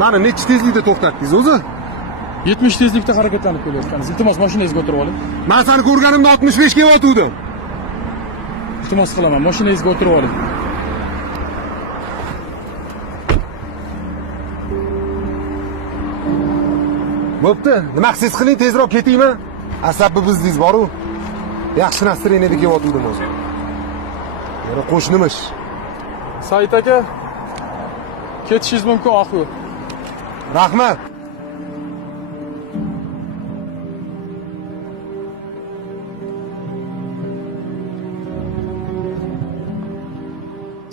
Mani necha tezlikda to'xtatdingiz o'zi? 70 tezlikda harakatlanib kelayotganingiz. Iltimos mashinangizga o'tirib oling. Men seni ko'rganimda 65 ga yotuvdim. Iltimos qilaman, mashinangizga o'tirib oling. Bo'pti, nima qilsangiz qiling, tezroq ketaymi? Asabi bizdingiz bor-ku. Yaxshi настроениеda kelyotgandim o'zi. Yana qo'shnimish. Said aka, ketishingiz mumkin, oxu. Rahmat.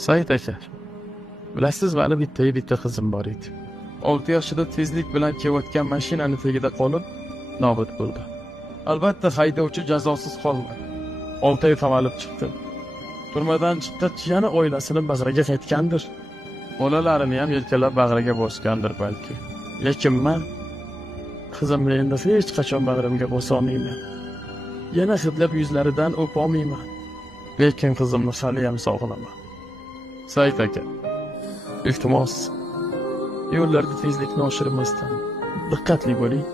Said aka, bilasiz, meni bitta qizim bor edi. 6 yoshida tezlik bilan kelayotgan mashinani tagida qolib, nobud bo'ldi. Albatta, haydovchi jazosiz qolmadi. 6 oy qamalib chiqdi. Turmadan chiqqach, yana oilasini bag'riga qaytgandir. Bolalarini ham yelkalab bag'riga bosgandir balki. Lekin men qizimni endi hech qachon bag'rimga bosa olmayman. Yana hidlab yuzlaridan o'pa olmayman. Lekin qizimni hali ham sog'inaman. Said aka, iltimos, yo'llarda tezlikni oshirmasdan diqqatli bo'ling.